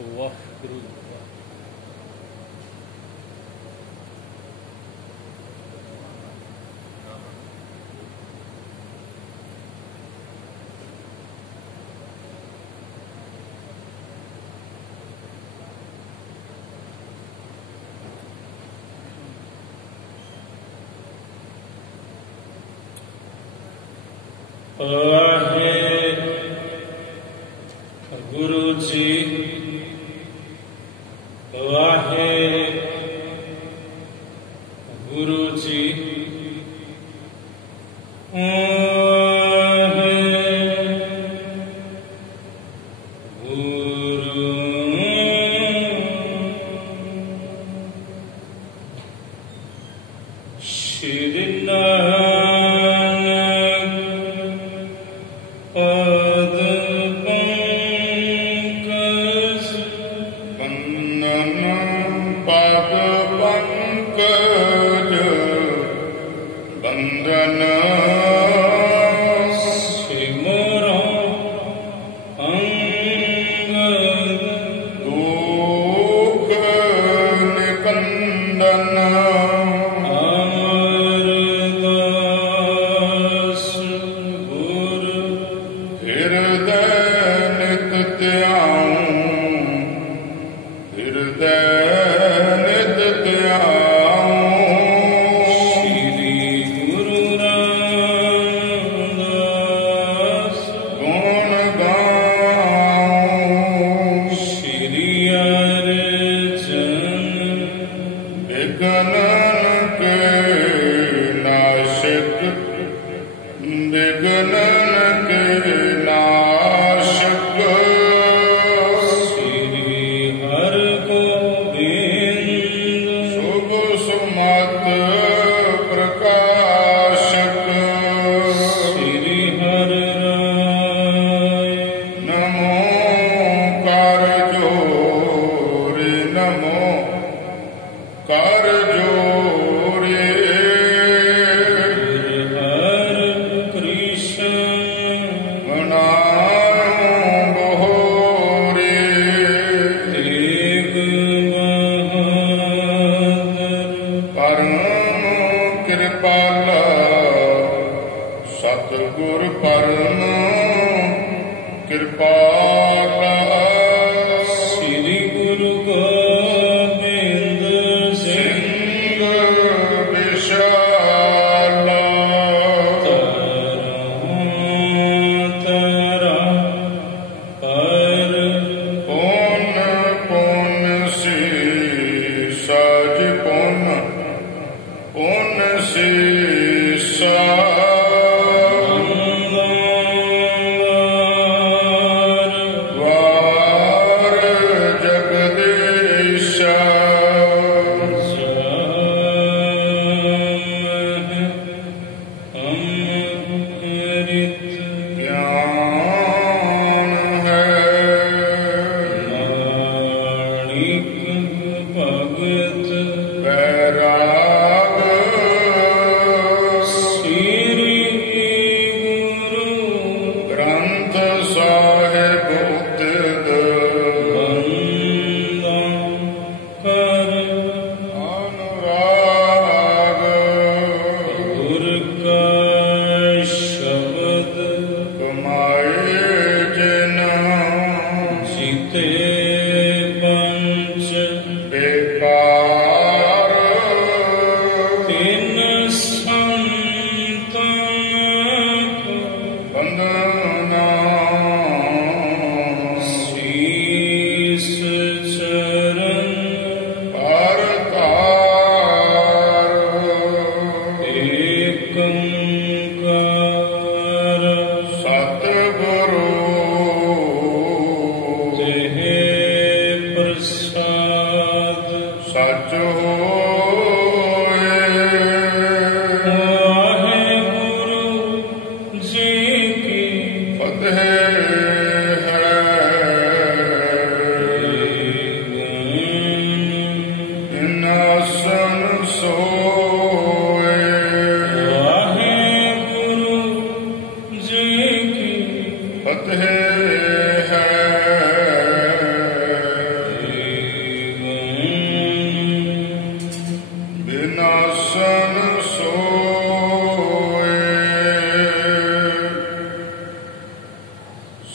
ਵਾਹਿਗੁਰੂ ਵਾਹਿਗੁਰੂ ਜੀ ਵਾਹਿਗੁਰੂ ਜੀ ਸ਼੍ਰੀ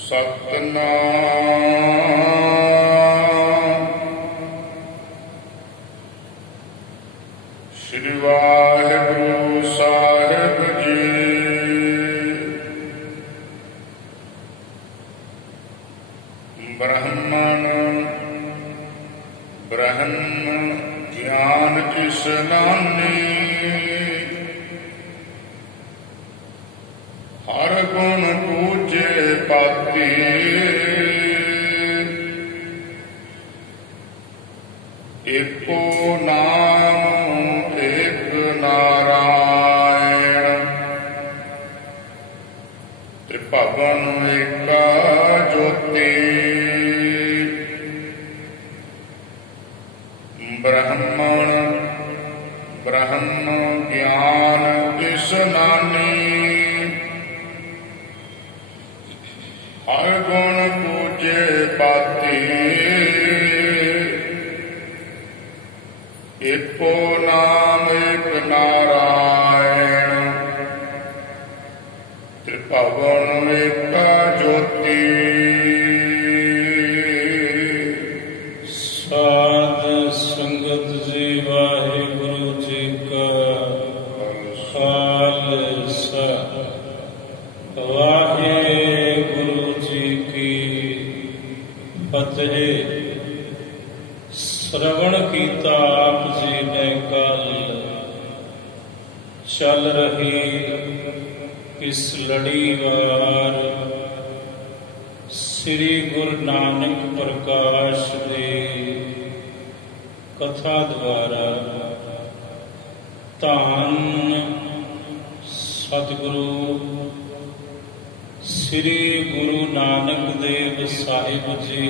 ਸਤਨਾਮ ਸ੍ਰੀ ਵਾਹਿਗੁਰੂ ਸਾਹਿਬ ਜੀ। ਬ੍ਰਹਮਣ ਬ੍ਰਹਮ ਗਿਆਨ ਇਸਨਾਨੀ ਹਰ ਗੁਣ ਪੂਜੇ ਪਾਤੀ ਏਕੋ ਨਾਮ ਏਕ ਨਾਰਾਇਣ ਤ੍ਰਿਭਵਨ ਏਕਾ ਜੋਤੀ ਬ੍ਰਹਮਣ ਬ੍ਰਹਮ ਗਿਆਨ ਇਸਨਾਨੀ ਹਰ ਗੁਣ ਪੂਜੇ ਪਾਤੀ ਏਕੋ ਨਾਮ ਏਕ ਨਾਰਾਇਣ ਤ੍ਰਿਭਵਨ ਏਕਾ ਜੋਤੀ। ਸਾਧ ਸੰਗਤ ਜੀ, ਵਾਹਿਗੁਰੂ ਜੀ ਕਾ ਖਾਲਸਾ, ਵਾਹਿਗੁਰੂ ਜੀ ਕੀ ਫਤਿਹ। ਸ਼੍ਰਵਣ ਕੀਤਾ ਆਪ ਜੀ ਨੇ ਕੱਲ ਚੱਲ ਰਹੀ ਇਸ ਲੜੀਵਾਰ ਸ੍ਰੀ ਗੁਰੂ ਨਾਨਕ ਪ੍ਰਕਾਸ਼ ਦੀ ਕਥਾ ਦੁਆਰਾ ਧੰਨ ਸਤਿਗੁਰੂ ਸ੍ਰੀ ਗੁਰੂ ਨਾਨਕ ਦੇਵ ਸਾਹਿਬ ਜੀ,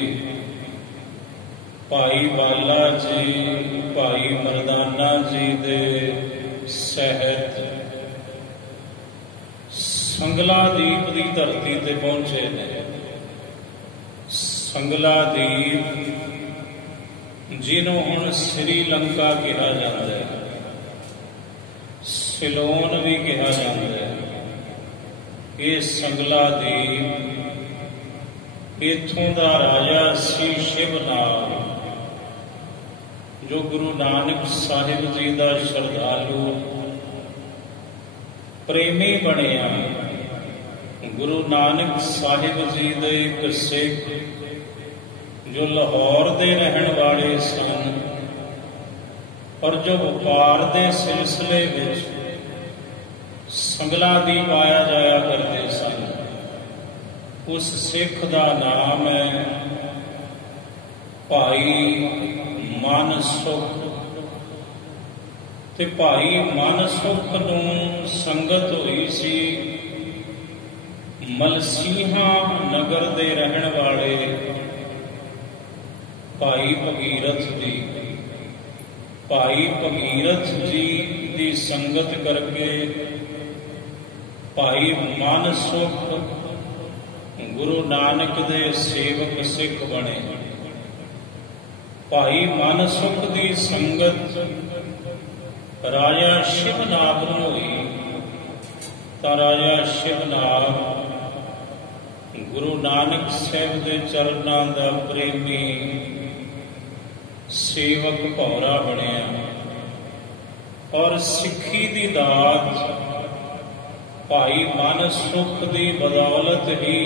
ਭਾਈ ਵਾਲਾ ਜੀ, ਭਾਈ ਮਰਦਾਨਾ ਜੀ ਦੇ ਸਹਿਤ ਸੰਗਲਾਦੀਪ ਦੀ ਧਰਤੀ ਤੇ ਪਹੁੰਚੇ ਨੇ। ਸੰਗਲਾਦੀਪ ਜਿਹਨੂੰ ਹੁਣ ਸ੍ਰੀਲੰਕਾ ਕਿਹਾ ਜਾਂਦਾ ਹੈ, ਸਿਲੋਨ ਵੀ ਕਿਹਾ ਜਾਂਦਾ ਹੈ। ਇਹ ਸੰਗਲਾਦੀਪ ਇੱਥੋਂ ਦਾ ਰਾਜਾ ਸੀ ਸ਼ਿਵਨਾਗ, ਜੋ ਗੁਰੂ ਨਾਨਕ ਸਾਹਿਬ ਜੀ ਦਾ ਸ਼ਰਧਾਲੂ ਪ੍ਰੇਮੀ ਬਣਿਆ। ਗੁਰੂ ਨਾਨਕ ਸਾਹਿਬ ਜੀ ਦੇ ਇੱਕ ਸਿੱਖ ਜੋ ਲਾਹੌਰ ਦੇ ਰਹਿਣ ਵਾਲੇ ਸਨ, ਔਰ ਜੋ ਵਪਾਰ ਦੇ ਸਿਲਸਿਲੇ ਵਿੱਚ ਸੰਗਲਾਦੀਪ ਆਇਆ ਜਾਇਆ ਕਰਦੇ ਸਨ, ਉਸ ਸਿੱਖ ਦਾ ਨਾਮ ਹੈ ਭਾਈ ਮਨਸੁਖ। ਤੇ ਭਾਈ ਮਨਸੁਖ ਨੂੰ ਸੰਗਤ ਹੋਈ ਸੀ ਮਲਸੀਹਾਂ ਨਗਰ ਦੇ ਰਹਿਣ ਵਾਲੇ ਭਾਈ ਭਗੀਰਥ ਦੀ। ਭਾਈ ਭਗੀਰਥ ਜੀ ਦੀ ਸੰਗਤ ਕਰਕੇ ਭਾਈ ਮਨਸੁਖ ਗੁਰੂ ਨਾਨਕ ਦੇ ਸੇਵਕ ਸਿੱਖ ਬਣੇ। ਭਾਈ ਮਨਸੁਖ ਦੀ ਸੰਗਤ ਰਾਜਾ ਸ਼ਿਵਨਾਗ ਨੂੰ ਹੋਈ ਤਾਂ ਰਾਜਾ ਸ਼ਿਵਨਾਗ ਗੁਰੂ ਨਾਨਕ ਸਾਹਿਬ ਦੇ ਚਰਨਾਂ ਦਾ ਪ੍ਰੇਮੀ ਸੇਵਕ ਭੌਰਾ ਬਣਿਆ, ਔਰ ਸਿੱਖੀ ਦੀ ਦਾਤ ਭਾਈ ਮਨਸੁਖ ਦੀ ਬਦੌਲਤ ਹੀ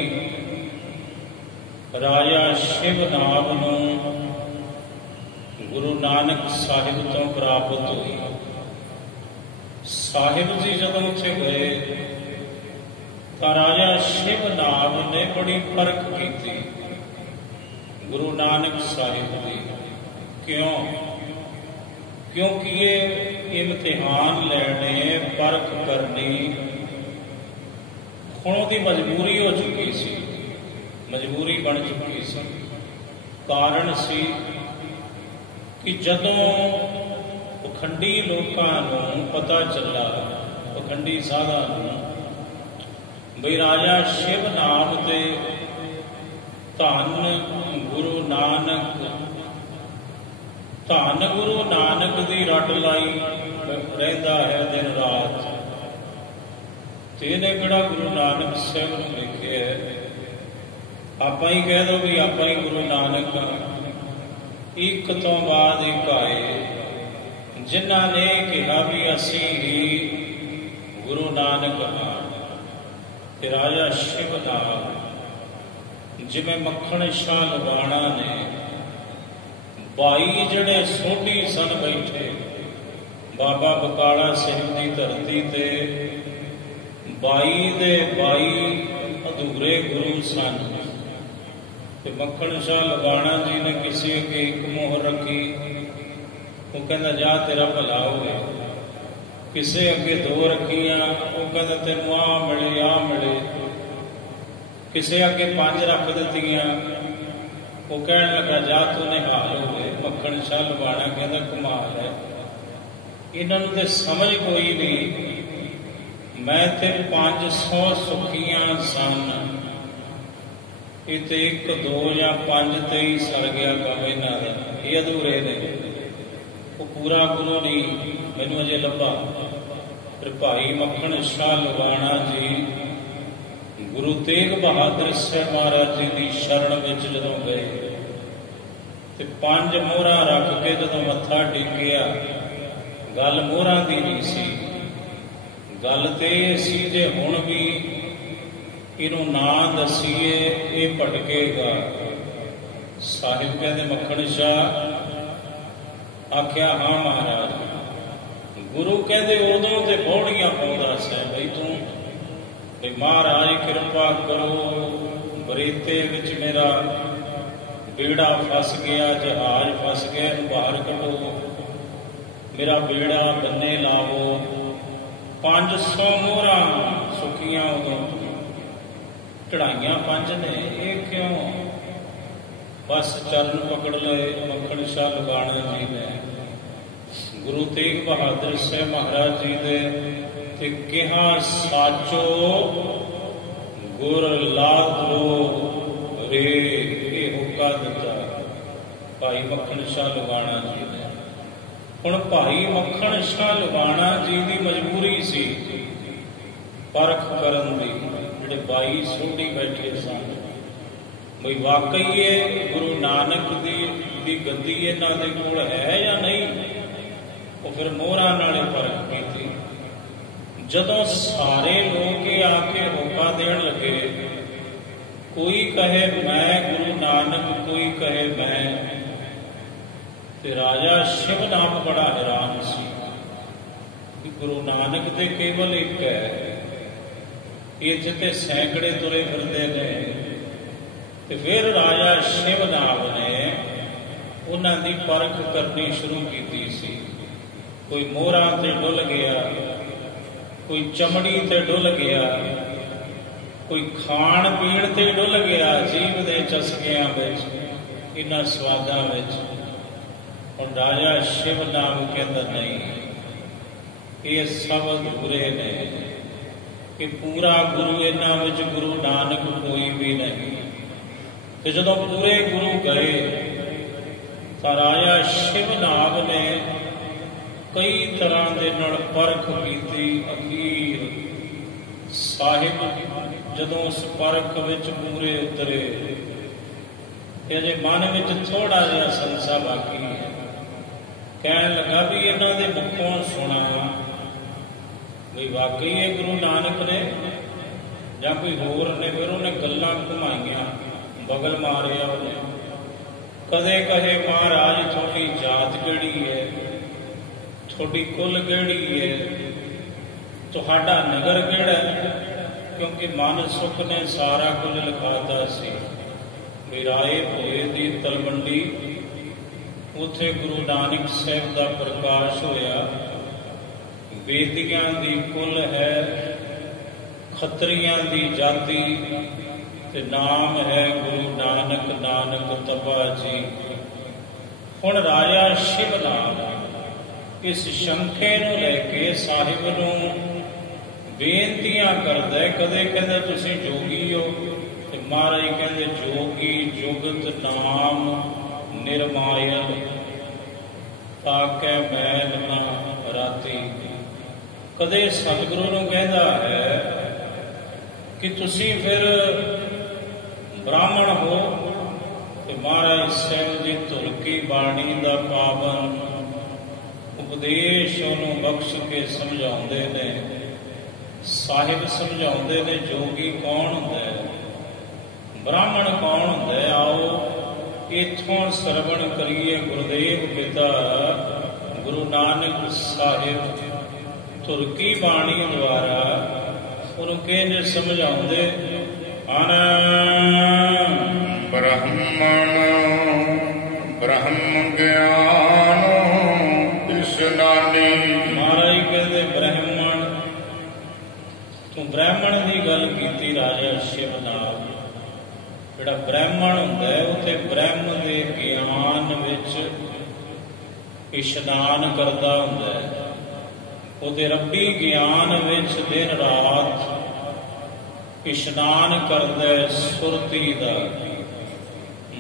ਰਾਜਾ ਸ਼ਿਵਨਾਗ ਨੂੰ ਗੁਰੂ ਨਾਨਕ ਸਾਹਿਬ ਤੋਂ ਪ੍ਰਾਪਤ ਹੋਈ। ਸਾਹਿਬ ਜੀ ਜਦੋਂ ਉੱਥੇ ਗਏ ਤਾਂ ਰਾਜਾ ਸ਼ਿਵਨਾਗ ਨੇ ਬੜੀ ਪਰਖ ਕੀਤੀ ਗੁਰੂ ਨਾਨਕ ਸਾਹਿਬ ਦੀ। ਕਿਉਂ? ਕਿਉਂਕਿ ਇਹ ਇਮਤਿਹਾਨ ਲੈਣੇ, ਪਰਖ ਕਰਨੀ ਹੁਣ ਉਹਦੀ ਮਜਬੂਰੀ ਹੋ ਚੁੱਕੀ ਸੀ, ਮਜਬੂਰੀ ਬਣ ਚੁੱਕੀ ਸੀ। ਕਾਰਨ ਸੀ ਕਿ ਜਦੋਂ ਪਖੰਡੀ ਲੋਕਾਂ ਨੂੰ ਪਤਾ ਚੱਲਾ, ਪਖੰਡੀ ਸਾਧਾਂ ਨੂੰ, ਬਈ ਰਾਜਾ ਸ਼ਿਵਨਾਗ ਤੇ ਧੰਨ ਗੁਰੂ ਨਾਨਕ ਦੀ ਰੱਟ ਲਾਈ ਰਹਿੰਦਾ ਹੈ ਦਿਨ ਰਾਤ, ਤੇ ਇਹਨੇ ਕਿਹੜਾ ਗੁਰੂ ਨਾਨਕ ਸਾਹਿਬ ਨੂੰ ਲਿਖਿਆ ਆਪਾਂ ਹੀ ਕਹਿ ਦੋ ਵੀ ਆਪਾਂ ਹੀ ਗੁਰੂ ਨਾਨਕ ਇੱਕ ਤੋਂ ਬਾਅਦ ਇੱਕ ਆਏ, ਜਿਨ੍ਹਾਂ ਨੇ ਕਿਹਾ ਵੀ ਅਸੀਂ ਹੀ ਗੁਰੂ ਨਾਨਕ ਹਾਂ। ਤੇ ਰਾਜਾ ਸ਼ਿਵਨਾਗ ਜਿਵੇਂ ਮੱਖਣ ਸ਼ਾਹ ਲਵਾਣਾ ਨੇ 22 ਜਿਹੜੇ ਸੋਢੀ ਸਨ ਬੈਠੇ ਬਾਬਾ ਬਕਾਲਾ ਸਿੰਘ ਦੀ ਧਰਤੀ ਤੇ, 22 ਦੇ 22 ਅਧੂਰੇ ਗੁਰੂ ਸਨ। ਤੇ ਮੱਖਣ ਸ਼ਾਹ ਲਵਾਣਾ ਜੀ ਨੇ ਕਿਸੇ ਅੱਗੇ ਇੱਕ ਮੋਹਰ ਰੱਖੀ, ਉਹ ਕਹਿੰਦਾ ਜਾ ਤੇਰਾ ਭਲਾ ਹੋਵੇ। ਕਿਸੇ ਅੱਗੇ 2 ਰੱਖੀਆਂ, ਉਹ ਕਹਿੰਦਾ ਤੈਨੂੰ ਆਹ ਮਿਲੇ ਆਹ ਮਿਲੇ। ਕਿਸੇ ਅੱਗੇ 5 ਰੱਖ ਦਿੱਤੀਆਂ, ਉਹ ਕਹਿਣ ਲੱਗਾ ਜਾ ਤੂੰ ਨਿਹਾਲ ਹੋਵੇ। ਮੱਖਣ ਸ਼ਾਹ ਲਵਾਣਾ ਕਹਿੰਦਾ ਕਮਾਲ ਹੈ, ਇਹਨਾਂ ਨੂੰ ਤੇ ਸਮਝ ਕੋਈ ਨਹੀਂ। ਮੈਂ ਤੇ 500 ਸੁਖੀਆਂ ਸਨ, ਇਹ ਤੇ 1 2 ਜਾਂ 5 ਤੇ ਹੀ ਸਰ ਗਿਆ ਕੰਮ ਇਹਨਾਂ ਦਾ, ਇਹ ਅਧੂਰੇ ਨੇ। ਉਹ ਪੂਰਾ ਗੁਰੂ ਨਹੀਂ ਮੈਨੂੰ ਅਜੇ ਲੱਭਾ। ਫਿਰ ਭਾਈ ਮੱਖਣ ਸ਼ਾਹ ਲਵਾਣਾ ਜੀ ਗੁਰੂ ਤੇਗ ਬਹਾਦਰ ਸਾਹਿਬ ਮਹਾਰਾਜ ਜੀ ਦੀ ਸ਼ਰਨ ਵਿੱਚ ਜਦੋਂ ਗਏ ਤੇ 5 ਮੋਹਰਾਂ ਰੱਖ ਕੇ ਜਦੋਂ ਮੱਥਾ ਟੇਕਿਆ, ਗੱਲ ਮੋਹਰਾਂ ਦੀ ਨਹੀਂ ਸੀ, ਗੱਲ ਤੇ ਸੀ ਜੇ ਹੁਣ ਵੀ ਇਹਨੂੰ ਨਾ ਦਸੀਏ ਇਹ ਭਟਕੇਗਾ। ਸਾਹਿਬ ਕਹਿੰਦੇ ਮੱਖਣ ਸ਼ਾਹ ਆਖਿਆ ਹਾਂ ਮਹਾਰਾਜ। ਗੁਰੂ ਕਹਿੰਦੇ ਉਦੋਂ ਤੇ ਬੌੜੀਆਂ ਪਾਉਂਦਾ ਸੈ ਬਈ ਤੂੰ, ਵੀ ਮਹਾਰਾਜ ਕਿਰਪਾ ਕਰੋ, ਬਰੇਤੇ ਵਿੱਚ ਮੇਰਾ ਬੇੜਾ ਫਸ ਗਿਆ, ਜਹਾਜ਼ ਫਸ ਗਿਆ, ਇਹਨੂੰ ਬਾਹਰ ਕੱਢੋ, ਮੇਰਾ ਬੇੜਾ ਬੰਨੇ ਲਾਵੋ। 500 ਮੋਹਰਾਂ ਸੁੱਕੀਆਂ ਉਦੋਂ, ਚੜਾਈਆਂ 5 ਨੇ, ਇਹ ਕਿਉਂ? ਬਸ ਚਰਨ ਪਕੜ ਲਏ ਮੱਖਣ ਸ਼ਾਹ ਲਵਾਣਾ ਜੀ ਨੇ ਗੁਰੂ ਤੇਗ ਬਹਾਦਰ ਸਾਹਿਬ ਮਹਾਰਾਜ ਜੀ ਦੇ, ਤੇ ਕਿਹਾ ਸਾਚੋ ਗੁਰ ਲਾਦੋ ਰੇ, ਇਹ ਹੁਕਾ ਦਿੱਤਾ ਭਾਈ ਮੱਖਣ ਸ਼ਾਹ ਲਵਾਣਾ ਜੀ ਨੇ। ਹੁਣ ਭਾਈ ਮੱਖਣ ਸ਼ਾਹ ਲਵਾਣਾ ਜੀ ਦੀ ਮਜਬੂਰੀ ਸੀ ਪਰਖ ਕਰਨ ਦੀ, ਜਿਹੜੇ 22 ਸੋਢੀ ਬੈਠੇ ਸਨ, ਬਈ ਵਾਕਈ ਇਹ ਗੁਰੂ ਨਾਨਕ ਦੀ ਗੱਦੀ ਇਹਨਾਂ ਦੇ ਕੋਲ ਹੈ ਜਾਂ ਨਹੀਂ। ਉਹ ਫਿਰ ਮੋਹਰਾਂ ਨਾਲੇ ਪਰਖ ਕੀਤੀ। ਜਦੋਂ ਸਾਰੇ ਲੋਕ ਇਹ ਆ ਕੇ ਹੋਕਾ ਦੇਣ ਲੱਗੇ, ਕੋਈ ਕਹੇ ਮੈਂ ਗੁਰੂ ਨਾਨਕ, ਕੋਈ ਕਹੇ ਮੈਂ, ਤੇ ਰਾਜਾ ਸ਼ਿਵਨਾਗ ਬੜਾ ਹੈਰਾਨ ਸੀ ਕਿ ਗੁਰੂ ਨਾਨਕ ਤੇ ਕੇਵਲ ਇੱਕ ਹੈ, ਇੱਥੇ ਤੇ ਸੈਂਕੜੇ ਤੁਰੇ ਫਿਰਦੇ ਨੇ। ਤੇ ਫਿਰ ਰਾਜਾ ਸ਼ਿਵਨਾਗ ਨੇ ਉਹਨਾਂ ਦੀ ਪਰਖ ਕਰਨੀ ਸ਼ੁਰੂ ਕੀਤੀ ਸੀ। ਕੋਈ ਮੋਹਰਾਂ ਤੇ ਡੁੱਲ ਗਿਆ, ਕੋਈ ਚਮੜੀ ਤੇ ਡੁੱਲ ਗਿਆ, ਕੋਈ ਖਾਣ ਪੀਣ ਤੇ ਡੁੱਲ ਗਿਆ, ਜੀਭ ਦੇ ਚਸਕਿਆਂ ਵਿੱਚ, ਇਹਨਾਂ ਸਵਾਦਾਂ ਵਿੱਚ। ਹੁਣ ਰਾਜਾ ਸ਼ਿਵਨਾਗ ਕਹਿੰਦਾ ਨਹੀਂ, ਇਹ ਸਭ ਅਧੂਰੇ ਨੇ, ਇਹ ਪੂਰਾ ਗੁਰੂ ਇਹਨਾਂ ਵਿੱਚ ਗੁਰੂ ਨਾਨਕ ਕੋਈ ਵੀ ਨਹੀਂ। ਤੇ ਜਦੋਂ ਪੂਰੇ ਗੁਰੂ ਗਏ ਤਾਂ ਰਾਜਾ ਸ਼ਿਵਨਾਗ ਨੇ ਕਈ ਤਰ੍ਹਾਂ ਦੇ ਨਾਲ ਪਰਖ ਕੀਤੀ। ਅਖੀਰ ਸਾਹਿਬ ਜਦੋਂ ਉਸ ਪਰਖ ਵਿੱਚ ਪੂਰੇ ਉਤਰੇ, ਇਹਦੇ ਮਨ ਵਿੱਚ ਥੋੜਾ ਜਿਹਾ ਸੰਸਾ ਬਾਕੀ ਹੈ। ਕਹਿਣ ਲੱਗਾ ਵੀ ਇਹਨਾਂ ਦੇ ਮੁਖੋਂ ਸੁਣਾ ਵੀ ਵਾਕਈ ਇਹ ਗੁਰੂ ਨਾਨਕ ਨੇ ਜਾਂ ਕੋਈ ਹੋਰ ਨੇ। ਫਿਰ ਉਹਨੇ ਗੱਲਾਂ ਘੁਮਾਈਆਂ, ਬਗਲ ਮਾਰਿਆ ਉਹਨੇ। ਕਦੇ ਕਹੇ ਮਹਾਰਾਜ ਤੁਹਾਡੀ ਜਾਤ ਕਿਹੜੀ ਹੈ, ਤੁਹਾਡੀ ਕੁੱਲ ਕਿਹੜੀ ਹੈ, ਤੁਹਾਡਾ ਨਗਰ ਕਿਹੜਾ? ਕਿਉਂਕਿ ਮਨ ਸੁਖ ਨੇ ਸਾਰਾ ਕੁਝ ਲਿਖਾਤਾ ਸੀ। ਵਿਰਾਏ ਹੋਏ ਦੀ ਤਲਵੰਡੀ, ਉੱਥੇ ਗੁਰੂ ਨਾਨਕ ਸਾਹਿਬ ਦਾ ਪ੍ਰਕਾਸ਼ ਹੋਇਆ। ਬੇਦੀਆਂ ਦੀ ਕੁੱਲ ਹੈ, ਖੱਤਰੀਆਂ ਦੀ ਜਾਤੀ, ਤੇ ਨਾਮ ਹੈ ਗੁਰੂ ਨਾਨਕ, ਨਾਨਕ ਤਪਾ ਜੀ। ਹੁਣ ਰਾਜਾ ਸ਼ਿਵਨਾਗ ਇਸ ਸ਼ੰਖੇ ਨੂੰ ਲੈ ਕੇ ਸਾਹਿਬ ਨੂੰ ਬੇਨਤੀਆਂ ਕਰਦਾ। ਕਦੇ ਕਹਿੰਦੇ ਤੁਸੀਂ ਜੋਗੀ ਹੋ, ਤੇ ਮਹਾਰਾਜ ਕਹਿੰਦੇ ਜੋਗੀ ਜੁਗਤ ਨਾਮ ਨਿਰਮਾਇਲ, ਤਾਕੈ ਮੈਲ ਨਾ ਰਾਤੀ। ਕਦੇ ਸਤਿਗੁਰੂ ਨੂੰ ਕਹਿੰਦਾ ਹੈ ਕਿ ਤੁਸੀਂ ਫਿਰ ਬ੍ਰਾਹਮਣ ਮਹਾਰਾਜ ਸਿੰਘ ਜੀ ਤੁਰਕੀ ਬਾਣੀ ਦਾ ਪਾਵਨ ਉਪਦੇਸ਼ ਉਹਨੂੰ ਬਖਸ਼ ਕੇ ਸਮਝਾਉਂਦੇ ਨੇ। ਸਾਹਿਬ ਸਮਝਾਉਂਦੇ ਨੇ ਜੋਗੀ ਕੌਣ ਹੁੰਦਾ ਹੈ, ਬ੍ਰਾਹਮਣ ਕੌਣ ਹੁੰਦਾ ਹੈ। ਆਓ ਇੱਥੋਂ ਸਰਵਣ ਕਰੀਏ। ਗੁਰਦੇਵ ਪਿਤਾ ਗੁਰੂ ਨਾਨਕ ਸਾਹਿਬ ਤੁਰਕੀ ਬਾਣੀ ਦੁਆਰਾ ਉਹਨੂੰ ਕਿੰਝ ਸਮਝਾਉਂਦੇ ਹਨ। ਬ੍ਰਹਮਣ ਬ੍ਰਹਮ ਗਿਆਨ ਇਸਨਾਨੀ। ਮਹਾਰਾਜ ਕਹਿੰਦੇ ਬ੍ਰਹਮਣ, ਤੂੰ ਬ੍ਰਾਹਮਣ ਦੀ ਗੱਲ ਕੀਤੀ ਰਾਜਾ ਸ਼ਿਵ ਨਾਲ। ਜਿਹੜਾ ਬ੍ਰਾਹਮਣ ਹੁੰਦਾ ਹੈ ਉੱਥੇ ਬ੍ਰਹਮ ਦੇ ਗਿਆਨ ਵਿੱਚ ਇਸ਼ਨਾਨ ਕਰਦਾ ਹੁੰਦਾ ਹੈ। ਉਹਦੇ ਰੱਬੀ ਗਿਆਨ ਵਿੱਚ ਦਿਨ ਰਾਤ ਇਸ਼ਨਾਨ ਕਰਦਾ, ਸੁਰਤੀ ਦਾ,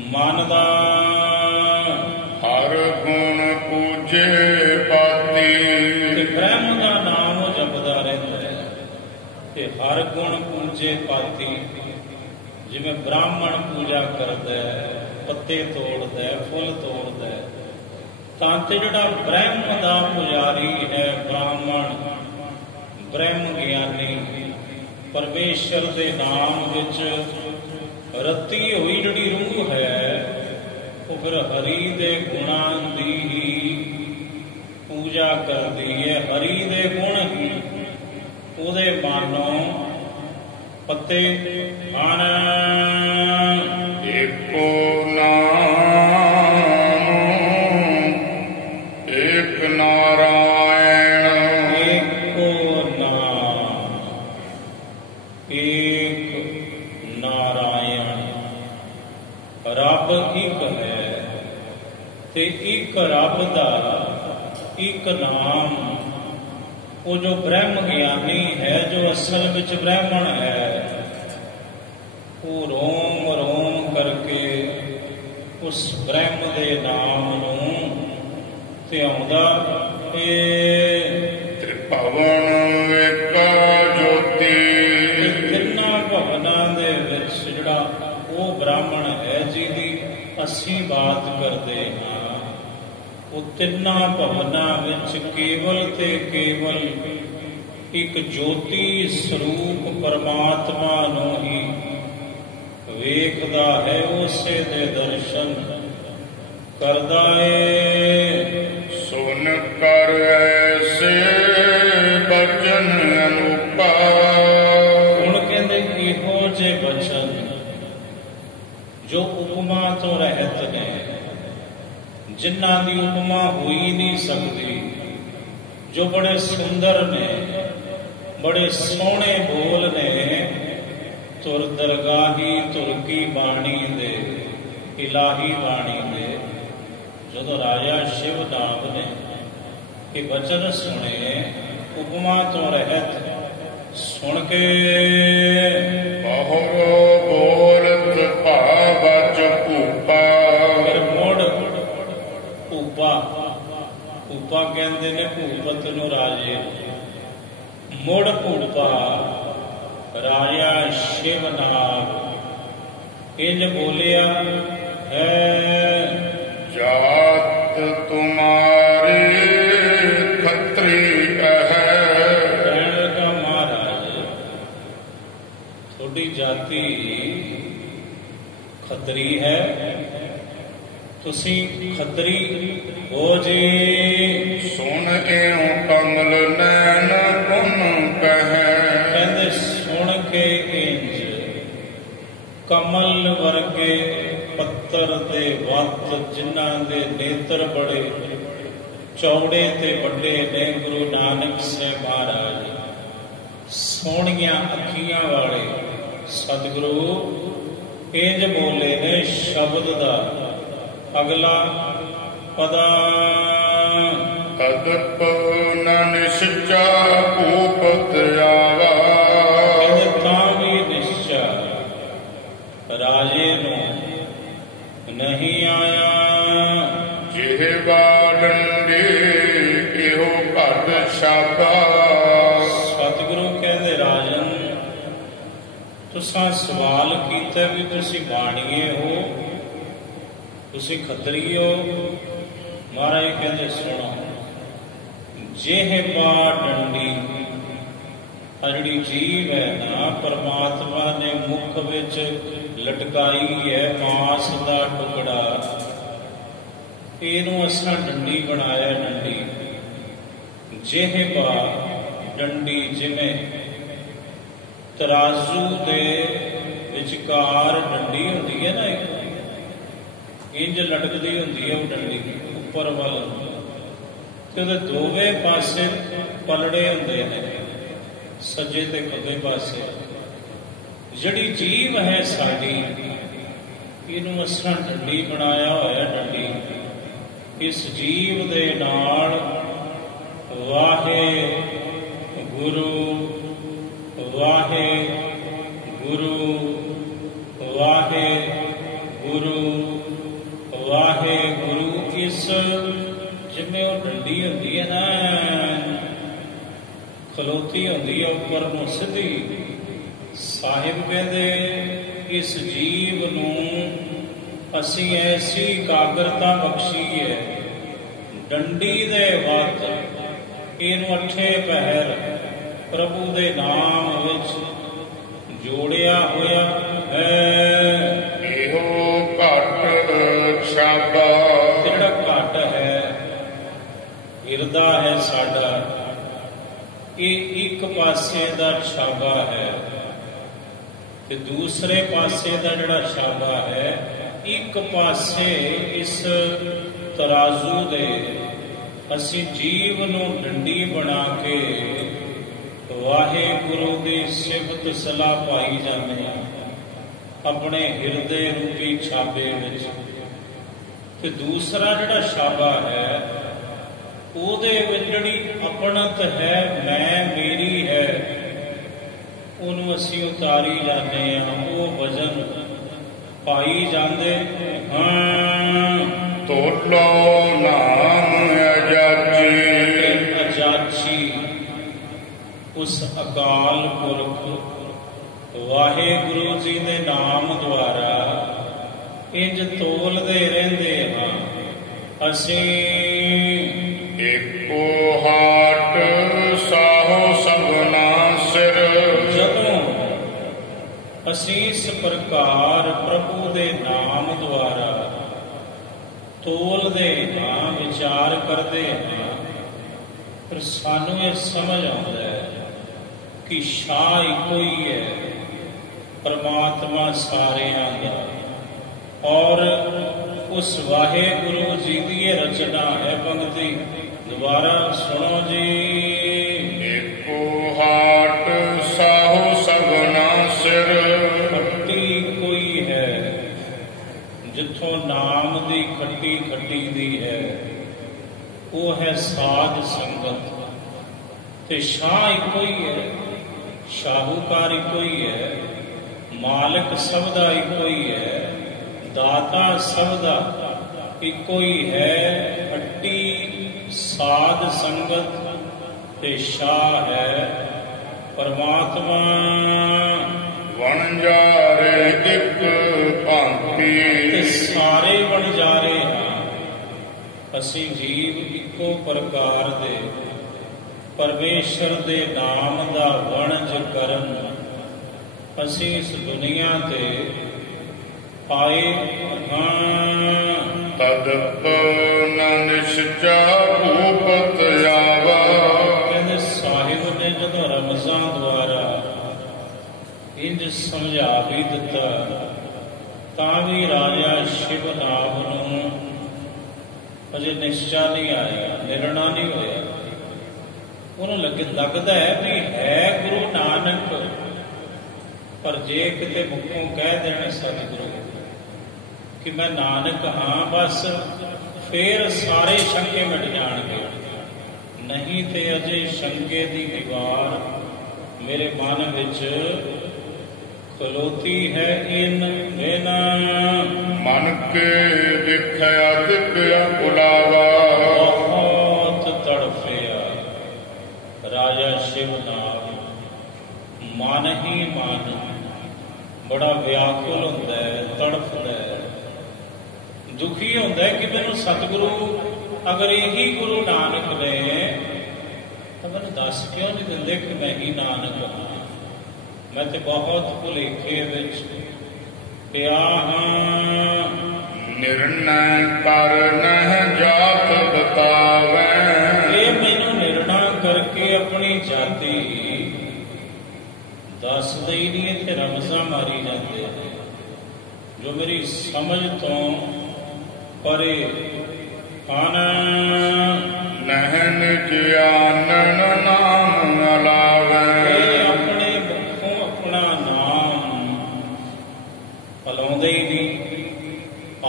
ਮਨ ਦਾ। ਹਰ ਗੁਣ ਪੂਜੇ ਪਾਤੀ। ਤੇ ਬ੍ਰਹਮ ਦਾ ਨਾਮ ਉਹ ਜਪਦਾ ਰਹਿੰਦਾ ਹੈ। ਤੇ ਹਰ ਗੁਣ ਪੂਜੇ ਪਾਤੀ। ਜਿਵੇਂ ਬ੍ਰਾਹਮਣ ਪੂਜਾ ਕਰਦਾ ਹੈ, ਪੱਤੇ ਤੋੜਦਾ ਹੈ, ਫੁੱਲ ਤੋੜਦਾ ਹੈ, ਤਾਂ ਤੇ ਜਿਹੜਾ ਬ੍ਰਹਮ ਦਾ ਪੁਜਾਰੀ ਹੈ, ਬ੍ਰਾਹਮਣ, ਬ੍ਰਹਮ ਗਿਆਨੀ, ਪਰਮੇਸ਼ਰ ਦੇ ਨਾਮ ਵਿੱਚ ਰਤੀ ਹੋਈ ਜਿਹੜੀ ਰੂਹ ਹੈ, ਉਹ ਫਿਰ ਹਰੀ ਦੇ ਗੁਣਾਂ ਦੀ ਹੀ ਪੂਜਾ ਕਰਦੀ ਹੈ। ਹਰੀ ਦੇ ਗੁਣ ਹੀ ਉਹਦੇ ਮਾਨੋਂ ਪੱਤੇ ਹਨ। ਏਕੋ ਨਾਮ ਏਕ ਨਾਰਾਇਣ। ਏਕੋ ਨਾਮ ਏਕ ਨਾਰਾਇਣ। ਰੱਬ ਇੱਕ ਹੈ ਤੇ ਇੱਕ ਰੱਬ ਦਾ ਇੱਕ ਨਾਮ। ਉਹ ਜੋ ਬ੍ਰਹਮ ਗਿਆਨੀ ਹੈ, ਜੋ ਅਸਲ ਵਿੱਚ ਬ੍ਰਾਹਮਣ ਹੈ, ਉਹ ਰੋਮ ਰੋਮ ਕਰਕੇ ਉਸ ਬ੍ਰਹਮ ਦੇ ਨਾਮ ਨੂੰ ਧਿਆਉਂਦਾ। ਤ੍ਰਿਭਵਨ ਏਕ ਜੋਤੀ। ਤਿੰਨਾਂ ਭਵਨਾਂ ਦੇ ਵਿੱਚ ਜਿਹੜਾ ਉਹ ਬ੍ਰਾਹਮਣ ਹੈ ਜਿਹਦੀ ਅਸੀਂ ਬਾਤ ਕਰਦੇ ਹਾਂ, ਉਹ ਤਿੰਨਾਂ ਭਵਨਾਂ ਵਿੱਚ ਕੇਵਲ ਤੇ ਕੇਵਲ ਇੱਕ ਜੋਤੀ ਸਰੂਪ ਪਰਮਾਤਮਾ ਨੂੰ ਹੀ ਵੇਖਦਾ ਹੈ, ਉਸੇ ਦੇ ਦਰਸ਼ਨ ਕਰਦਾ ਏ। ਸੁਨ ਕਰ ਐਸੇ ਬਚਨ ਅਨੂਪਾ। ਹੁਣ ਕਹਿੰਦੇ ਇਹੋ ਜਿਹੇ ਬਚਨ ਜੋ ਉਪਮਾ ਤੋਂ ਰਹਿਤ ਨੇ, ਜਿਨ੍ਹਾਂ ਦੀ ਉਪਮਾ ਹੋਈ ਨਹੀਂ ਸਕਦੀ, ਜੋ ਬੜੇ ਸੁੰਦਰ ਨੇ, ਬੜੇ ਸੋਹਣੇ ਬੋਲ ਨੇ। ਤੁਰ ਦਰਗਾਹੀ ਤੁਰਕੀ ਬਾਣੀ ਦੇ, ਇਲਾਹੀ ਬਾਣੀ ਦੇ। ਜਦੋਂ ਰਾਜਾ ਸ਼ਿਵ ਨਾਮ ਨੇ ਇਹ ਬਚਨ ਸੁਣੇ ਉਪਮਾ ਤੋਂ ਰਹਿਤ, ਸੁਣ ਕੇ ਬਹੁ ਬੋਲਤ ਭਾਵਚ ਭੂਪਾ। ਫਿਰ ਮੁੜ ਭੂਪਾ, ਭੂਪਾ ਕਹਿੰਦੇ ਨੇ ਭੂਪਤ ਨੂੰ ਰਾਜੇ। ਮੁੜ ਭੂਪਾ ਰਾਜਾ ਸ਼ਿਵ ਨਾਗ ਇੰਜ ਬੋਲਿਆ ਹੈ। ਜਾਤ ਤੁਮਾਰੀ ਖੱਤਰੀ ਹੈ। ਕਹਿਣ ਲੱਗਾ ਮਹਾਰਾਜ, ਤੁਹਾਡੀ ਜਾਤੀ ਖੱਤਰੀ ਹੈ, ਤੁਸੀਂ ਖੱਤਰੀ ਹੋ ਜੀ। ਸੁਣ ਇਉ ਕਮਲ ਨੈਣ ਪੁਨ ਕਹੈ। ਕਹਿੰਦੇ ਸੁਣ ਕੇ ਇੰਜ ਕਮਲ ਵਰਗੇ ਪੱਤਰ ਦੇ ਵੱਤ, ਜਿਨ੍ਹਾਂ ਦੇ ਨੇਤਰ ਬੜੇ ਚੌੜੇ ਤੇ ਵੱਡੇ ਨੇ, ਗੁਰੂ ਨਾਨਕ ਸਾਹਿਬ ਮਹਾਰਾਜ ਸੋਹਣੀਆਂ ਅੱਖੀਆਂ ਵਾਲੇ ਸਤਿਗੁਰੂ ਇੰਜ ਬੋਲੇ ਨੇ ਸ਼ਬਦ ਦਾ ਅਗਲਾ ਪਦਾ। ਤਦਪ ਨ ਨਿਸ਼ਚਾ ਭੂਪਤ ਆਵਾ। ਕਹਿੰਦੇ ਤਾਂ ਵੀ ਨਿਸ਼ਚਾ ਰਾਜੇ ਨੂੰ ਨਹੀਂ ਆਇਆ। ਜਿਹਵਾ ਡੰਡੇ ਇਹੋ ਘਟ ਛਾਪਾ। ਸਤਿਗੁਰੂ ਕਹਿੰਦੇ ਰਾਜਨ, ਤੁਸਾਂ ਸਵਾਲ ਕੀਤਾ ਵੀ ਤੁਸੀਂ ਬਾਣੀਏ ਹੋ, ਤੁਸੀਂ ਖੱਤਰੀ ਹੋ। ਮਹਾਰਾਜ ਕਹਿੰਦੇ ਸੁਣੋ, ਜਿਹੇ ਪਾ ਡੰਡੀ, ਆ ਜਿਹੜੀ ਜੀਵ ਹੈ ਨਾ, ਪਰਮਾਤਮਾ ਨੇ ਮੁੱਖ ਵਿੱਚ ਲਟਕਾਈ ਹੈ ਮਾਸ ਦਾ ਟੁਕੜਾ, ਇਹਨੂੰ ਅਸਾਂ ਡੰਡੀ ਬਣਾਇਆ। ਡੰਡੀ ਜਿਹੇ ਪਾ ਡੰਡੀ, ਜਿਵੇਂ ਤਰਾਜ਼ੂ ਦੇ ਵਿਚਕਾਰ ਡੰਡੀ ਹੁੰਦੀ ਹੈ ਨਾ, ਇੰਜ ਲਟਕਦੀ ਹੁੰਦੀ ਹੈ ਉਹ ਡੰਡੀ ਉੱਪਰ ਵੱਲ, ਤੇ ਉਹਦੇ ਦੋਵੇਂ ਪਾਸੇ ਪਲੜੇ ਹੁੰਦੇ ਨੇ, ਸੱਜੇ ਤੇ ਖੱਬੇ ਪਾਸੇ। ਜਿਹੜੀ ਜੀਵ ਹੈ ਸਾਡੀ, ਇਹਨੂੰ ਅਸਾਂ ਡੰਡੀ ਬਣਾਇਆ ਹੋਇਆ। ਡੰਡੀ, ਇਸ ਜੀਵ ਦੇ ਨਾਲ ਵਾਹੇ ਗੁਰੂ, ਵਾਹੇ ਗੁਰੂ, ਵਾਹੇ ਗੁਰੂ, ਵਾਹੇ ਗੁਰੂ। ਇਸ ਜਿਵੇਂ ਉਹ ਡੰਡੀ ਹੁੰਦੀ ਹੈ ਨਾ, ਖਲੋਤੀ ਹੁੰਦੀ ਹੈ ਉੱਪਰ ਨੂੰ ਸਿੱਧੀ। ਸਾਹਿਬ ਕਹਿੰਦੇ ਇਸ ਜੀਵ ਨੂੰ ਅਸੀਂ ਐਸੀ ਇਕਾਗਰਤਾ ਬਖਸ਼ੀ ਹੈ, ਡੰਡੀ ਦੇ ਵੱਤ ਇਹਨੂੰ 8 ਪਹਿਰ ਪ੍ਰਭੂ ਦੇ ਨਾਮ ਵਿੱਚ ਜੋੜਿਆ ਹੋਇਆ ਹੈ। ਇਹੋ ਘਟ ਛਾਬਾ, ਜਿਹੜਾ ਘਟ ਹੈ, ਹਿਰਦਾ ਹੈ ਸਾਡਾ, ਇਹ ਇੱਕ ਪਾਸੇ ਦਾ ਛਾਬਾ ਹੈ, ਤੇ ਦੂਸਰੇ ਪਾਸੇ ਦਾ ਜਿਹੜਾ ਛਾਬਾ ਹੈ, ਇੱਕ ਪਾਸੇ ਇਸ ਤਰਾਜ਼ੂ ਦੇ ਅਸੀਂ ਜੀਵ ਨੂੰ ਡੰਡੀ ਬਣਾ ਕੇ ਵਾਹਿਗੁਰੂ ਦੀ ਸਿਫਤ ਸਲਾਹ ਪਾਈ ਜਾਂਦੇ ਹਾਂ ਆਪਣੇ ਹਿਰਦੇ ਰੂਪੀ ਛਾਬੇ ਵਿੱਚ। ਤੇ ਦੂਸਰਾ ਜਿਹੜਾ ਛਾਬਾ ਹੈ, ਉਹਦੇ ਵਿੱਚ ਜਿਹੜੀ ਆਪਣਤ ਹੈ, ਮੈਂ ਮੇਰੀ ਹੈ, ਉਹਨੂੰ ਅਸੀਂ ਉਤਾਰੀ ਜਾਂਦੇ ਹਾਂ। ਉਹ ਵਜ਼ਨ ਪਾਈ ਜਾਂਦੇ ਹਾਂ। ਤੋਲੋ ਨਾਮ ਅਜਾਚੀ, ਅਜਾਚੀ ਉਸ ਅਕਾਲ ਪੁਰਖ ਵਾਹਿਗੁਰੂ ਜੀ ਦੇ ਨਾਮ ਦੁਆਰਾ ਇੰਜ ਤੋਲਦੇ ਰਹਿੰਦੇ ਹਾਂ ਅਸੀਂ। ਏਕੋ ਹਾਟ ਸਾਹੋ ਸਭਨਾ ਸਿਰ, ਜਦੋਂ ਅਸੀਂ ਇਸ ਪ੍ਰਕਾਰ ਪ੍ਰਭੂ ਦੇ ਨਾਮ ਦੁਆਰਾ ਤੋਲਦੇ ਹਾਂ, ਵਿਚਾਰ ਕਰਦੇ ਹਾਂ, ਪਰ ਸਾਨੂੰ ਇਹ ਸਮਝ ਆਉਂਦਾ ਹੈ ਕਿ ਸ਼ਾਹ ਇੱਕੋ ਹੀ ਹੈ, ਪਰਮਾਤਮਾ ਸਾਰਿਆਂ ਦਾ, ਔਰ ਉਸ ਵਾਹਿਗੁਰੂ ਜੀ ਦੀ ਇਹ ਰਚਨਾ ਹੈ। ਪੰਕਤੀ ਦੁਬਾਰਾ ਸੁਣੋ ਜੀ। ਏਕੋ ਹਾਟ ਸਾਹੋ ਸਭਨਾ ਸਿਰ, ਖੱਟੀ ਕੋਈ ਹੈ, ਜਿੱਥੋਂ ਨਾਮ ਦੀ ਖੱਟੀ ਖੱਟੀ ਦੀ ਹੈ, ਉਹ ਹੈ ਸਾਧ ਸੰਗਤ। ਤੇ ਸ਼ਾਹ ਇੱਕੋ ਹੀ ਹੈ, ਸ਼ਾਹੂਕਾਰ ਇੱਕੋ ਹੀ ਹੈ, ਮਾਲਕ ਸਭ ਦਾ ਇੱਕੋ ਹੀ ਹੈ, ਦਾਤਾ ਸਭ ਦਾ ਇੱਕੋ ਹੀ ਹੈ। ਖੱਟੀ ਸਾਧ ਸੰਗਤ ਤੇ ਸ਼ਾਹ ਹੈ ਪਰਮਾਤਮਾ। ਵਣਜਾਰੇ ਇੱਕ ਭਾਂਤੀ, ਤੇ ਸਾਰੇ ਵਣਜਾਰੇ ਹਾਂ ਅਸੀਂ ਜੀਵ ਇੱਕੋ ਪ੍ਰਕਾਰ ਦੇ ਪਰਮੇਸ਼ਰ ਦੇ ਨਾਮ ਦਾ ਵਣਜ ਕਰਨ ਅਸੀਂ ਇਸ ਦੁਨੀਆ ਤੇ ਆਏ ਹਾਂ। ਤਦਪ ਨ ਨਿਸ਼ਚਾ ਭੂਪਤ ਆਵਾ, ਕਹਿੰਦੇ ਸਾਹਿਬ ਨੇ ਜਦੋਂ ਰਮਜ਼ਾਂ ਦੁਆਰਾ ਇੰਜ ਸਮਝਾ ਵੀ ਦਿੱਤਾ, ਤਾਂ ਵੀ ਰਾਜਾ ਸ਼ਿਵਨਾਭ ਨੂੰ ਅਜੇ ਨਿਸ਼ਚਾ ਨਹੀਂ ਆਇਆ, ਨਿਰਣਾ ਨਹੀਂ ਹੋਇਆ। ਉਹਨੂੰ ਲੱਗਦਾ ਹੈ ਵੀ ਹੈ ਗੁਰੂ ਨਾਨਕ, ਪਰ ਜੇ ਕਿਤੇ ਮੁੱਖੋਂ ਕਹਿ ਦੇਣ ਸਤਿਗੁਰੂ ਕਿ ਮੈਂ ਨਾਨਕ ਹਾਂ, ਬਸ ਫੇਰ ਸਾਰੇ ਸ਼ੰਕੇ ਮਿਟ ਜਾਣਗੇ। ਨਹੀਂ ਤੇ ਅਜੇ ਸ਼ੰਕੇ ਦੀ ਦੀਵਾਰ ਮੇਰੇ ਮਨ ਵਿੱਚ ਖਲੋਤੀ ਹੈ। ਇਨ ਬਿਨਾ ਮਨ ਕੇ ਦੇਖਿਆ ਦਿਖਿਆ ਬੁਲਾਵਾ, ਬਹੁਤ ਤੜਫਿਆ ਰਾਜਾ ਸ਼ਿਵਨਾਭ। ਮਨ ਹੀ ਮਨ ਬੜਾ ਵਿਆਕੁਲ ਹੁੰਦਾ ਹੈ, ਤੜਫਦਾ ਹੈ। ਦੁਖੀ ਹੁੰਦਾ ਕਿ ਮੈਨੂੰ ਸਤਿਗੁਰੂ ਅਗਰ ਇਹੀ ਗੁਰੂ ਨਾਨਕ ਨੇ ਤਾਂ ਮੈਨੂੰ ਦੱਸ ਕਿਉਂ ਨਹੀਂ ਦਿੰਦੇ ਕਿ ਮੈਂ ਹੀ ਨਾਨਕ ਹਾਂ। ਮੈਂ ਤੇ ਬਹੁਤ ਭੁਲੇਖੇ ਵਿੱਚ ਪਿਆ ਹਾਂ। ਨਿਰਣੈ ਕਰ ਨਹਿ ਜਾਤ ਬਤਾਵੈ। ਇਹ ਮੈਨੂੰ ਨਿਰਣਾ ਕਰਕੇ ਆਪਣੀ ਜਾਤੀ ਦੱਸਦੇ ਹੀ ਨਹੀਂ, ਇੱਥੇ ਰਮਜ਼ਾਂ ਮਾਰੀ ਜਾਂਦੇ ਜੋ ਮੇਰੀ ਸਮਝ ਤੋਂ ਪਰੇ ਹਨ। ਨਹਿਨ ਗਿਆਨਨ ਨਾਮ ਅਲਾਵੈ। ਆਪਣੇ ਮੁਖੋਂ ਆਪਣਾ ਨਾਮ ਭਲਾਉਂਦੇ ਹੀ ਨਹੀਂ,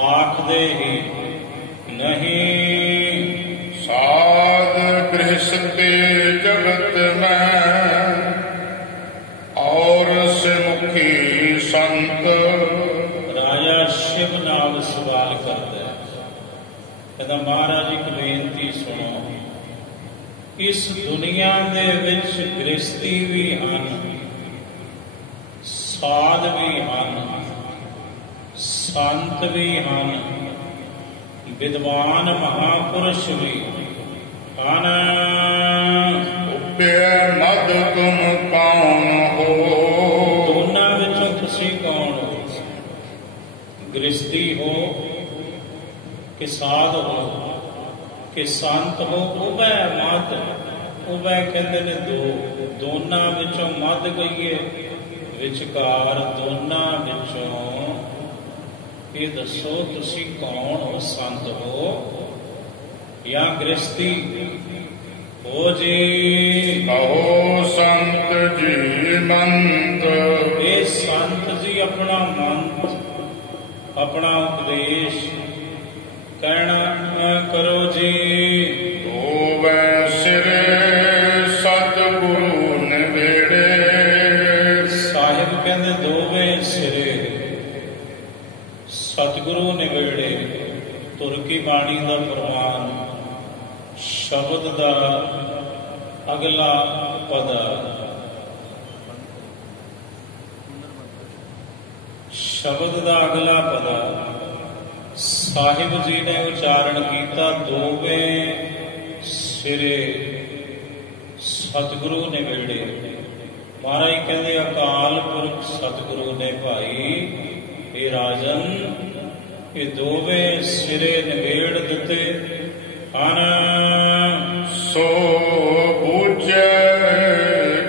ਆਖਦੇ ਹੀ ਨਹੀਂ। ਸਾਧ ਗ੍ਰਹਿਸਤੇ ਜਗਤ ਮੈਂ ਔਰ ਸਿਮੁਖੀ ਸੰਤ। ਰਾਜਾ ਸ਼ਿਵ ਨਾਲ ਸਵਾਲ ਕਰਦਾ, ਕਹਿੰਦਾ ਮਹਾਰਾਜ ਇੱਕ ਬੇਨਤੀ ਸੁਣੋ। ਇਸ ਦੁਨੀਆ ਦੇ ਵਿੱਚ ਗ੍ਰਸਤੀ ਵੀ ਹਨ, ਸਾਧ ਵੀ ਹਨ, ਸੰਤ ਵੀ ਹਨ, ਵਿਦਵਾਨ ਮਹਾਪੁਰਸ਼ ਵੀ ਹਨ। ਉਪਿਆ ਮਦ ਤੁਮ ਕੌਣ ਹੋ। ਦੋਨਾਂ ਵਿੱਚੋਂ ਤੁਸੀਂ ਕੌਣ ਹੋ? ਗ੍ਰਸਤੀ ਹੋ ਕਿ ਸਾਧ ਹੋ ਕਿ ਸੰਤ ਹੋ? ਉਭੈ ਮਦ, ਉਭੈ ਕਹਿੰਦੇ ਨੇ ਦੋਨਾਂ ਵਿੱਚੋਂ ਮਦ ਗਈਏ ਵਿਚਕਾਰ, ਦੋਨਾਂ ਵਿੱਚੋਂ ਇਹ ਦੱਸੋ ਤੁਸੀਂ ਕੌਣ ਹੋ? ਸੰਤ ਹੋ ਜਾਂ ਗ੍ਰਸਤੀ ਹੋ ਜੀ? ਕਹੋ ਸੰਤ ਜੀ ਮੰਤ। ਇਹ ਸੰਤ ਜੀ ਆਪਣਾ ਮੰਤ, ਆਪਣਾ ਉਪਦੇਸ਼ ਕਹਿਣਾ ਕਰੋ ਜੀ। ਹੋਵੈ ਸਿਰੇ ਸਤਿਗੁਰੂ ਨਿਵੇੜੇ। ਸਾਹਿਬ ਕਹਿੰਦੇ ਦੋਵੇਂ ਸਿਰੇ ਸਤਿਗੁਰੂ ਨਿਵੇੜੇ। ਤੁਰ ਕੀ ਬਾਣੀ ਦਾ ਪ੍ਰਵਾਨ, ਸ਼ਬਦ ਦਾ ਅਗਲਾ ਪਦਾ, ਸ਼ਬਦ ਦਾ ਅਗਲਾ ਪਦਾ ਸਾਹਿਬ ਜੀ ਨੇ ਉਚਾਰਨ ਕੀਤਾ। ਦੋਵੇਂ ਸਿਰੇ ਸਤਿਗੁਰੂ ਨਿਵੇੜੇ। ਮਹਾਰਾਜ ਕਹਿੰਦੇ ਅਕਾਲ ਪੁਰਖ ਸਤਿਗੁਰੂ ਨੇ ਭਾਈ ਇਹ ਰਾਜਨ ਇਹ ਦੋਵੇਂ ਸਿਰੇ ਨਿਵੇੜ ਦਿੱਤੇ ਹਨ। ਸੋ ਬੂਝੈ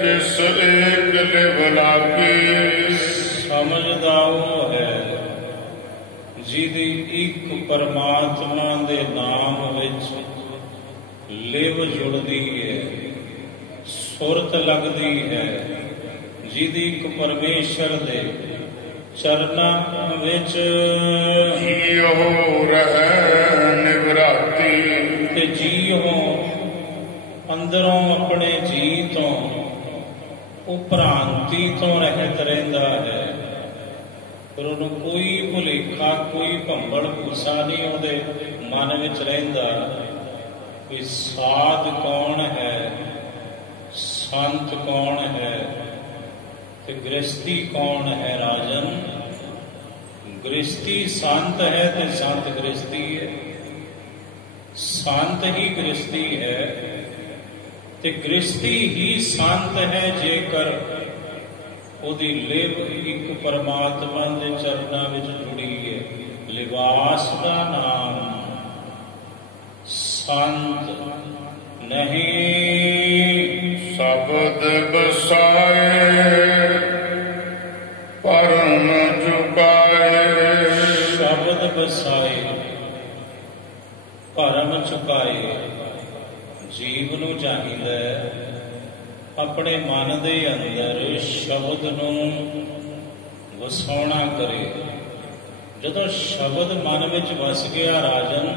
ਜਿਸ ਏਕ ਲਿਵ ਲਾਗੀ। ਸਮਝਦਾ ਉਹ ਹੈ ਜਿਹਦੀ ਇੱਕ ਪਰਮਾਤਮਾ ਦੇ ਨਾਮ ਵਿੱਚ ਲਿਵ ਜੁੜਦੀ ਹੈ, ਸੁਰਤ ਲੱਗਦੀ ਹੈ, ਜਿਹਦੀ ਇੱਕ ਪਰਮੇਸ਼ਰ ਦੇ ਚਰਨਾਂ ਵਿੱਚ ਜੀਉ ਰਹਿ ਨਿਵਰਾਤੀ। ਤੇ ਜੀਉ ਅੰਦਰੋਂ ਆਪਣੇ ਜੀ ਤੋਂ ਉਹ ਭ੍ਰਾਂਤੀ ਤੋਂ ਰਹਿਤ ਰਹਿੰਦਾ ਹੈ। ਪਰ ਉਹਨੂੰ ਕੋਈ ਭੁਲੇਖਾ, ਕੋਈ ਭੰਬਲ ਭੂਸਾ ਨਹੀਂ ਉਹਦੇ ਮਨ ਵਿੱਚ ਰਹਿੰਦਾ ਕਿ ਸਾਧ ਕੌਣ ਹੈ, ਸੰਤ ਕੌਣ ਹੈ ਤੇ ਗ੍ਰਸਤੀ ਕੌਣ ਹੈ। ਰਾਜਨ ਗ੍ਰਸਤੀ ਸੰਤ ਹੈ ਤੇ ਸੰਤ ਗ੍ਰਸਤੀ ਹੈ। ਸੰਤ ਹੀ ਗ੍ਰਸਤੀ ਹੈ ਤੇ ਗ੍ਰਸਤੀ ਹੀ ਸੰਤ ਹੈ ਜੇਕਰ ਉਹਦੀ ਲਿਵ ਇੱਕ ਪਰਮਾਤਮਾ ਦੇ ਚਰਨਾਂ ਵਿੱਚ ਜੁੜੀ ਹੈ। ਲਿਬਾਸ ਦਾ ਨਾਮ ਸੰਤ ਨਹੀਂ। ਸ਼ਬਦ ਬਸਾਏ ਪਰਮ ਚੁਕਾਏ। ਸ਼ਬਦ ਬਸਾਏ ਭਰਮ ਚੁਕਾਏ। ਜੀਵ ਨੂੰ ਚਾਹੀਦਾ ਆਪਣੇ ਮਨ ਦੇ ਅੰਦਰ ਸ਼ਬਦ ਨੂੰ ਵਸਾਉਣਾ ਕਰੇ। ਜਦੋਂ ਸ਼ਬਦ ਮਨ ਵਿੱਚ ਵਸ ਗਿਆ ਰਾਜਨ,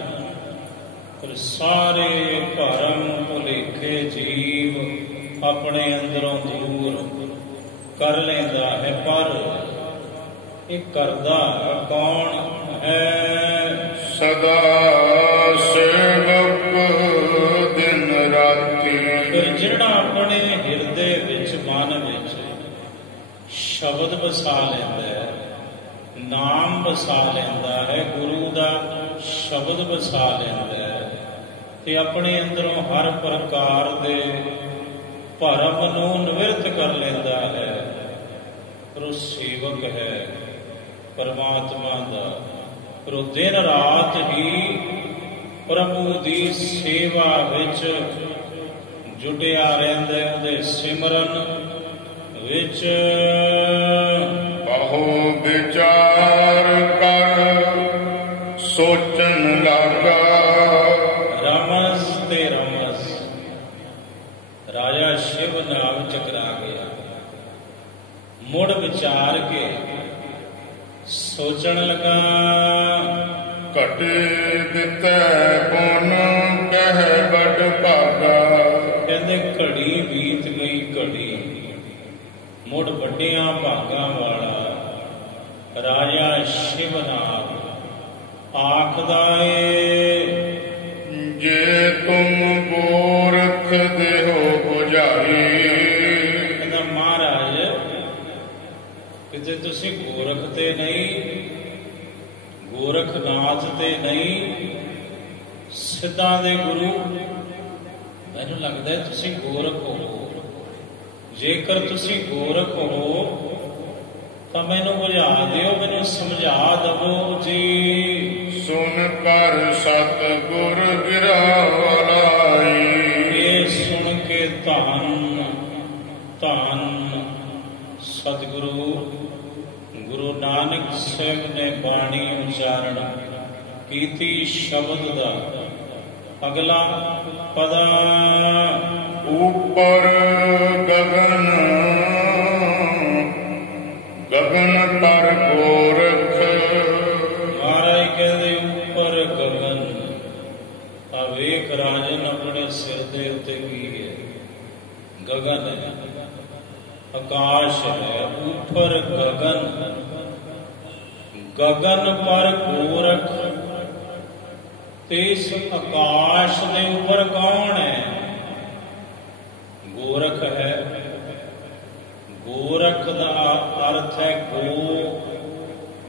ਫਿਰ ਸਾਰੇ ਭਰਮ ਭੁਲੇਖੇ ਜੀਵ ਆਪਣੇ ਅੰਦਰੋਂ ਦੂਰ ਕਰ ਲੈਂਦਾ ਹੈ। ਪਰ ਇਹ ਕਰਦਾ ਕੌਣ ਹੈ? ਸਦਾ ਸੇਵਕ ਦਿਨ ਰਾਤੀ। ਜਿਹੜਾ ਆਪਣੇ ਹਿਰਦੇ ਵਿੱਚ ਮਨ ਵਿੱਚ ਸ਼ਬਦ ਵਸਾ ਲੈਂਦਾ ਹੈ, ਨਾਮ ਵਸਾ ਲੈਂਦਾ ਹੈ, ਗੁਰੂ ਦਾ ਸ਼ਬਦ ਵਸਾ ਲੈਂਦਾ ਹੈ ਤੇ ਆਪਣੇ ਅੰਦਰੋਂ ਹਰ ਪ੍ਰਕਾਰ ਦੇ ਭਰਮ ਨੂੰ ਨਿਵਰਤ ਕਰ ਲੈਂਦਾ ਹੈ। ਪਰ ਉਹ ਸੇਵਕ ਹੈ ਪਰਮਾਤਮਾ ਦਾ, ਪਰ ਉਹ ਦਿਨ ਰਾਤ ਹੀ ਪ੍ਰਭੂ ਦੀ ਸੇਵਾ ਵਿੱਚ ਜੁਟਿਆ ਰਹਿੰਦਾ, ਉਹਦੇ ਸਿਮਰਨ ਵਿੱਚ। ਬਹੁ ਵਿਚਾਰ ਕਰ ਸੋਚਣ ਲੱਗਾ, ਰਮਸ ਤੇ ਰਮਸ ਰਾਜਾ ਸ਼ਿਵ ਨਾਲ ਟਕਰਾ ਗਿਆ। ਮੁੜ ਵਿਚਾਰ ਕੇ ਸੋਚਣ ਲੱਗਾ, ਘਟੇ ਦਿੱਤੈ ਪੁਨ ਕਹਿ ਬੜ ਭਾਗਾ। ਕਹਿੰਦੇ ਘੜੀ ਬੀਤ ਗਈ ਘੜੀ, ਮੁੜ ਵੱਡਿਆਂ ਭਾਗਾਂ ਵਾਲਾ ਰਾਜਾ ਸ਼ਿਵਨਾਥ ਆਖਦਾ ਏ, ਜੇ ਤੁਮ ਗੋਰਖ ਦੇਹੋ ਬੁਝਾਈ। ਕਹਿੰਦਾ ਮਹਾਰਾਜ ਕਿਤੇ ਤੁਸੀਂ ਗੋਰਖ ਤੇ ਨਹੀਂ, ਗੋਰਖਨਾਥ ਤੇ ਨਹੀਂ, ਸਿੱਧਾਂ ਦੇ ਗੁਰੂ, ਮੈਨੂੰ ਲੱਗਦਾ ਤੁਸੀਂ ਗੋਰਖ ਹੋ। ਜੇਕਰ ਤੁਸੀਂ ਗੋਰਖ ਹੋ ਤਾਂ ਮੈਨੂੰ ਬੁਝਾ ਦਿਓ, ਮੈਨੂੰ ਸਮਝਾ ਦਵੋ ਜੀ। ਸੁਨ ਕਰ ਸਤਿਗੁਰ ਗਿਰਾਵਲਾਈ। ਇਹ ਸੁਣ ਕੇ ਧੰਨ ਧੰਨ ਸਤਿਗੁਰੂ ਗੁਰੂ ਨਾਨਕ ਸਾਹਿਬ ਨੇ ਬਾਣੀ ਉਚਾਰਨ ਕੀਤੀ ਸ਼ਬਦ ਦਾ ਅਗਲਾ ਪਦਾ। ਉੱਪਰ ਗਗਨ ਗਗਨ ਪਰ ਗੋਰਖ। ਮਹਾਰਾਜ ਕਹਿੰਦੇ ਉੱਪਰ ਗਗਨ, ਆ ਵੇਖ ਰਾਜਨ ਆਪਣੇ ਸਿਰ ਦੇ ਉੱਤੇ ਕੀ ਹੈ? ਗਗਨ ਹੈ, ਆਕਾਸ਼ ਹੈ। ਉੱਪਰ ਗਗਨ, ਗਗਨ ਪਰ ਗੋਰਖ। ਤੇ ਇਸ ਆਕਾਸ਼ ਦੇ ਉੱਪਰ ਕੌਣ ਹੈ? ਗੋਰਖ ਹੈ। ਗੋਰਖ ਦਾ ਅਰਥ ਹੈ ਗੋ